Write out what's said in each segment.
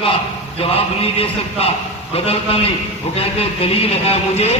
کا جواب نہیں دے سکتا، بدلتا نہیں، وہ کہتے دلیل ہے مجھے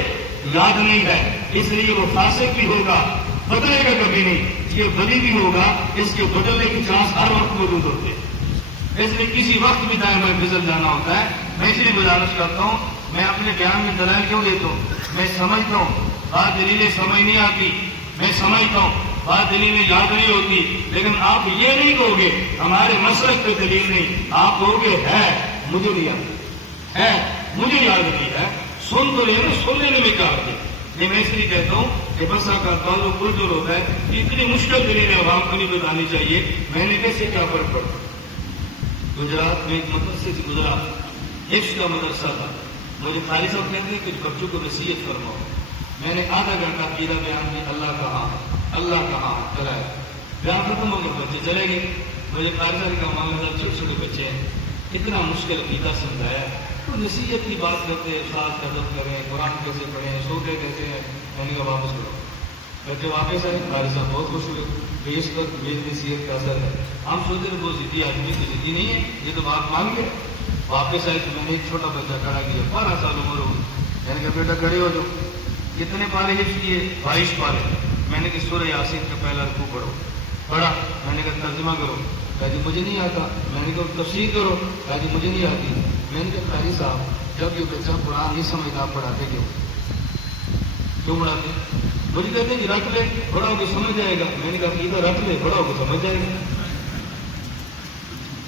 یاد نہیں ہے، اس لیے وہ فاسق بھی ہوگا، بدلے گا کبھی نہیں، یہ بدی بھی ہوگا، اس کے بدلنے کی چانس ہر وقت موجود ہوتے ہیں، اس لیے کسی وقت بھی دائیں بائیں پھسل جانا ہوتا ہے۔ میں اس لیے گزارش کرتا ہوں، میں اپنے بیان میں دلائل کیوں دیتا ہوں؟ میں سمجھتا ہوں بات دلیلیں سمجھ نہیں آتی، میں سمجھتا ہوں بات دلیلیں یاد نہیں ہوتی، لیکن آپ یہ نہیں کہو گے ہمارے مسلک پہ دلیل نہیں، آپ کہو گے ہے مجھے نہیں یاد ہے، مجھے یاد نہیں ہے، سن تو نہیں نا، سن لینے میں کیا ہوتی ہے۔ میں اس لیے کہتا ہوں کہ بسا کا تعلق جو ہوتا ہے، اتنی مشکل دلیلیں عوام کو نہیں بتانی چاہیے۔ میں نے کیسے کیا فرق پڑا؟ گجرات میں ایک مدرسے سے گزرا، حفظ کا مدرسہ تھا، مجھے قاری صاحب کہتے ہیں کچھ بچوں کو نصیحت فرماؤ، میں نے آدھا گھنٹہ عقیدہ بیان کیا، اللہ کہاں ہے، اللہ کہاں ہے، چلا ہے، بیان ختم ہو گیا، بچے چلے گئے، مجھے قاری صاحب کا معاملہ چھوٹے چھوٹے بچے ہیں، اتنا مشکل عقیدہ سمجھایا، تو نصیحت کی بات کرتے ہیں، خاص ادب کریں، قرآن کیسے پڑھیں، سوتے کیسے ہیں، میں نے کہا واپس کرو، بچے واپس آئے، قاری صاحب بہت خوش ہوئے، اس پر میری نصیحت کا اثر ہے۔ ہم سوچتے ہیں وہ ضدی آدمی تو ضدی نہیں ہے، یہ تو بات مان گئے۔ واپس آئے تو میں نے ایک چھوٹا بچہ کھڑا کیا، 12 سال عمر ہو، میں نے کہا بیٹا کھڑے ہو جاؤ، کتنے پارے حفظ کیے؟ 22 پارے۔ میں نے کہا سورہ یاسین کا پہلا رکوع پڑھو، پڑھا، میں نے کہا ترجمہ کرو، کہا جی مجھے نہیں آتا، میں نے کہا تفسیر کرو، کہا جی مجھے نہیں آتی، میں نے کہا قاری صاحب جب یہ بچہ قرآن نہیں سمجھتا آپ پڑھاتے کیوں پڑھاتے؟ مجھے کہتے ہیں کہ رکھ لے، بڑا ہو کے سمجھ جائے گا، میں نے کہا عقیدہ رکھ لے، بڑا ہو کے سمجھ جائے گا۔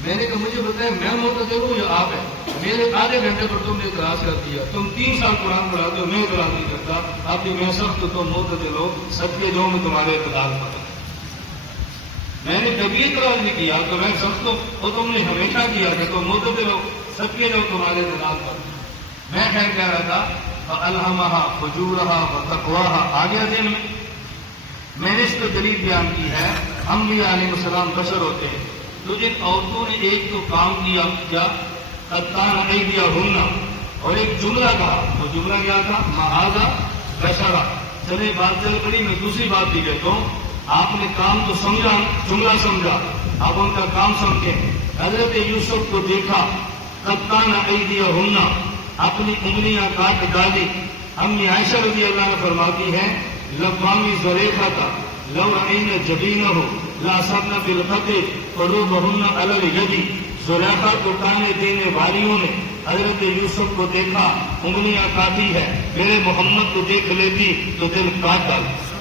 میں نے کہا مجھے بتائیں میں معتذر ہوں یا آپ ہیں؟ میرے آدھے گھنٹے پر تم نے اعتراض کر دیا، تم 3 سال قرآن پڑھاتے ہو، میں اعتراض نہیں کرتا، اب بھی میں سخت تو تم معتذر ہو، سب کے جو میں تمہارے اعتراض پر میں نے کبھی اعتراض نہیں کیا، تو میں سخت ہوں، اور تم نے ہمیشہ کیا کہ تم معتذر ہو، سب کے جو تمہارے اعتراض پر۔ میں خیر کہہ رہا تھا فَأَلْهَمَهَا فُجُورَهَا وَتَقْوَاهَا، آ گیا ذہن میں نے اس پہ دلیل بیان کی ہے، انبیاء علیہ السلام بشر ہوتے ہیں، تو جن عورتوں نے ایک تو کام کیا کیا قطان ایدیہن، اور ایک جملہ کہا، وہ جملہ کیا تھا مہذا بشرا۔ چلے بات چل پڑی، میں دوسری بات بھی کہتا ہوں، آپ نے کام تو سمجھا، جملہ سمجھا، آپ ان کا کام سمجھیں۔ حضرت یوسف کو دیکھا، قطان ایدیہن، اپنی انگلیاں کاٹ ڈالی۔ امی عائشہ رضی اللہ عنہ فرماتی ہے لبامی زریفہ تھا لو رأینا جبینہ لاصبنا بالخط قلوبہن علی الید، زلیخا کو تانے دینے والیوں نے حضرت یوسف کو دیکھا، انگلیاں کاٹی ہے، میرے محمد کو دیکھ لیتی تو دل کاٹ ڈالتا۔